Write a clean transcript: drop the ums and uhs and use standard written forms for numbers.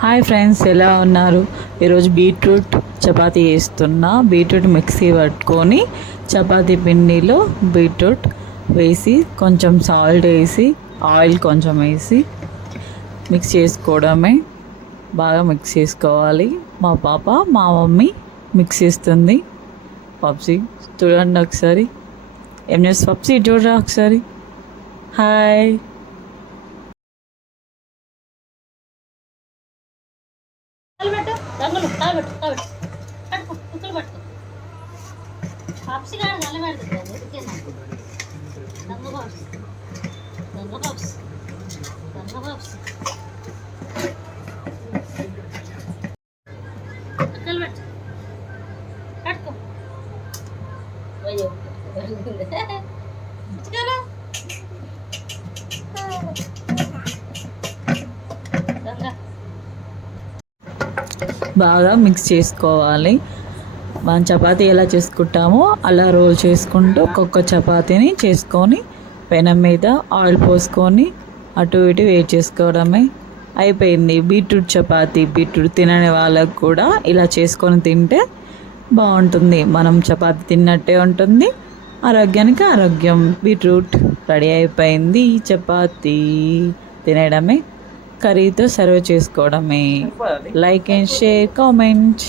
Hi friends, ఎలా ఉన్నారు? ఈరోజు బీట్రూట్ చపాతీ చేస్తున్నా. బీట్రూట్ మిక్సీ పట్టుకొని చపాతీ పిండిలో బీట్రూట్ వేసి కొంచెం సాల్ట్ వేసి ఆయిల్ కొంచెం వేసి మిక్స్ చేసుకోవడమే. బాగా మిక్స్ చేసుకోవాలి. మా పాప మా మమ్మీ మిక్స్ చేస్తుంది. పప్సీ చూడండి ఒకసారి. ఏం చేసి పప్సీ చూడరా ఒకసారి. హాయ్. బాగా మిక్స్ చేసుకోవాలి. మనం చపాతీ ఎలా చేసుకుంటామో అలా రోల్ చేసుకుంటూ ఒక్కొక్క చపాతీని చేసుకొని పెనం మీద ఆయిల్ పోసుకొని అటు ఇటు వేడి చేసుకోవడమే. అయిపోయింది బీట్రూట్ చపాతీ. బీట్రూట్ తినని వాళ్ళకు కూడా ఇలా చేసుకొని తింటే బాగుంటుంది. మనం చపాతీ తిన్నట్టే ఉంటుంది, ఆరోగ్యానికి ఆరోగ్యం. బీట్రూట్ రెడీ అయిపోయింది. చపాతీ తినడమే, కర్రీతో సర్వ్ చేసుకోవడమే. Like and share, comment.